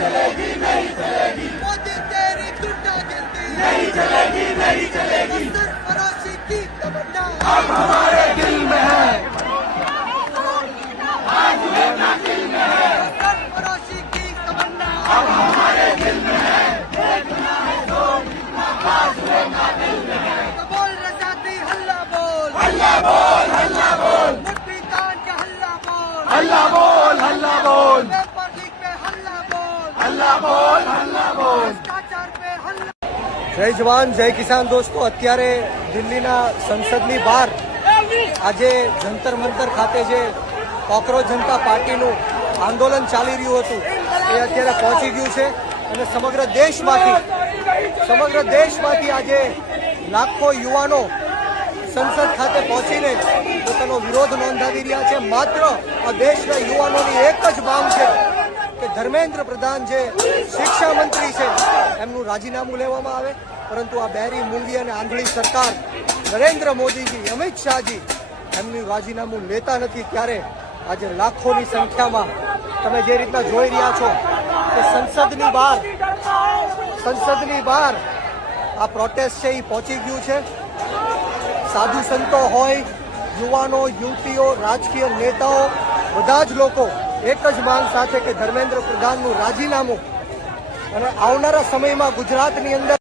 चलेगी नहीं चलेगी, मोदी तेरी गुंडागिर्दी नहीं चलेगी नहीं चलेगी, सरफराजी की तमन्ना अब हमारे दिल में है, सरफराजी की तमन्ना अब हमारे दिल में है, देखना है तो बाजुएगा दिल में है, बोल रजाती हल्ला बोल हल्ला बोल हल्ला बोल, मुट्ठी तान के हल्ला बोल हल्ला बोल हल्ला बोल, पेपर लीक पे हल्ला बोल हल्ला बोल हल्ला बोल, भ्रष्टाचार पे हल्ला। જય જવાન જય કિસાન દોસ્તો, અત્યારે દિલ્હીના સંસદની બહાર આજે જંતર મંતર ખાતે જે કોકરોચ જનતા પાર્ટીનું આંદોલન ચાલી રહ્યું હતું એ અત્યારે પહોંચી ગયું છે અને સમગ્ર દેશમાંથી આજે લાખો યુવાનો સંસદ ખાતે પહોંચીને પોતાનો વિરોધ નોંધાવી રહ્યા છે। માત્ર આ દેશના યુવાનોની એક જ માંગ છે કે ધર્મેન્દ્ર પ્રધાન જે શિક્ષા મંત્રી છે એમનું રાજીનામું લેવામાં આવે, પરંતુ આ બેરી મૂંગી અને આંધળી સરકાર નરેન્દ્ર મોદીજી, અમિત શાહજી એમનું રાજીનામું લેતા નથી। ત્યારે આજે લાખોની સંખ્યામાં તમે જે રીતના જોઈ રહ્યા છો કે સંસદની બહાર આ પ્રોટેસ્ટ છે એ પહોંચી ગયું છે। સાધુ સંતો હોય, યુવાનો, યુવતીઓ, રાજકીય નેતાઓ, બધા જ લોકો એક જ માંગ સાથે કે ધર્મેન્દ્ર પ્રધાનનું રાજીનામું, અને આવનારા સમયમાં ગુજરાતની અંદર